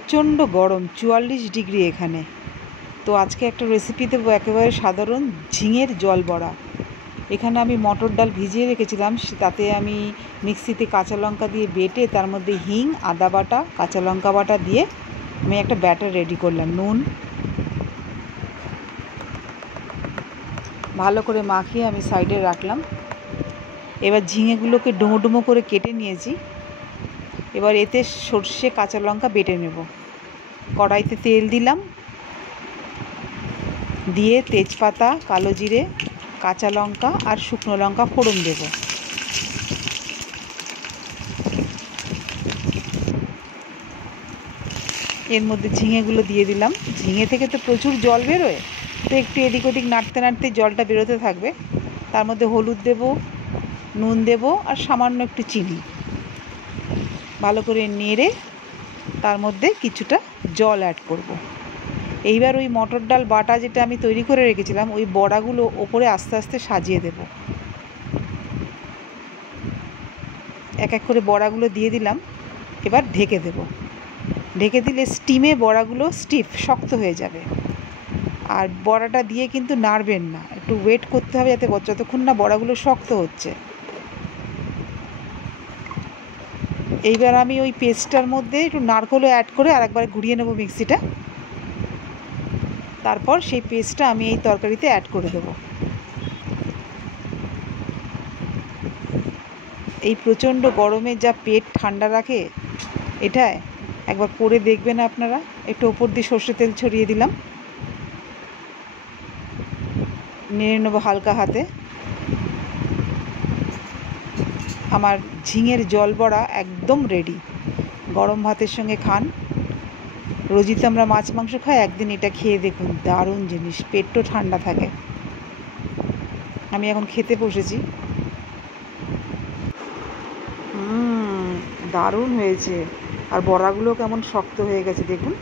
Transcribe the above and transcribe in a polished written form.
প্রচণ্ড গরম, 44 ডিগ্রি এখানে। তো আজকে একটা রেসিপি দেবো, একেবারে সাধারণ ঝিঙের জল বড়া। এখানে আমি মটর ডাল ভিজিয়ে রেখেছিলাম, তাতে আমি মিক্সিতে কাঁচা লঙ্কা দিয়ে বেটে তার মধ্যে হিং, আদা বাটা, কাঁচা লঙ্কা বাটা দিয়ে আমি একটা ব্যাটার রেডি করলাম। নুন ভালো করে মাখিয়ে আমি সাইডে রাখলাম। এবার ঝিঙেগুলোকে ডুমো ডুমো করে কেটে নিয়েছি। এবার এতে সর্ষে, কাঁচা লঙ্কা বেটে নেব। কড়াইতে তেল দিলাম, দিয়ে তেজপাতা, কালো জিরে, কাঁচা লঙ্কা আর শুকনো লঙ্কা ফোড়ন দেব। এর মধ্যে ঝিঙেগুলো দিয়ে দিলাম। ঝিঙে থেকে তো প্রচুর জল বেরোয়, তো একটু এদিক ওদিক নাড়তে নাড়তে জলটা বেরোতে থাকবে। তার মধ্যে হলুদ দেব, নুন দেব আর সামান্য একটু চিনি। ভালো করে নেড়ে তার মধ্যে কিছুটা জল অ্যাড করব। এইবার ওই মটর ডাল বাটা যেটা আমি তৈরি করে রেখেছিলাম, ওই বড়াগুলো ওপরে আস্তে আস্তে সাজিয়ে দেব। এক এক করে বড়াগুলো দিয়ে দিলাম। এবার ঢেকে দেব। ঢেকে দিলে স্টিমে বড়াগুলো শক্ত হয়ে যাবে। আর বড়াটা দিয়ে কিন্তু নাড়বেন না, একটু ওয়েট করতে হবে যাতে যতক্ষণ না বড়াগুলো শক্ত হচ্ছে। এইবার আমি ওই পেস্টটার মধ্যে একটু নারকেলও অ্যাড করে আরেকবার ঘুরিয়ে নেব মিক্সিটা। তারপর সেই পেস্টটা আমি এই তরকারিতে অ্যাড করে দেব। এই প্রচণ্ড গরমে যা পেট ঠান্ডা রাখে, এটায় একবার করে দেখবেন আপনারা। একটু ওপর দিয়ে সর্ষে তেল ছড়িয়ে দিলাম, নেড়ে নেবো হালকা হাতে। আমার ঝিঙের জল বড়া একদম রেডি। গরম ভাতের সঙ্গে খান। রোজই তো আমরা মাছ মাংস খাই, একদিন এটা খেয়ে দেখুন, দারুণ জিনিস, পেটও ঠান্ডা থাকে। আমি এখন খেতে বসেছি। দারুণ হয়েছে। আর বড়াগুলো কেমন শক্ত হয়ে গেছে দেখুন।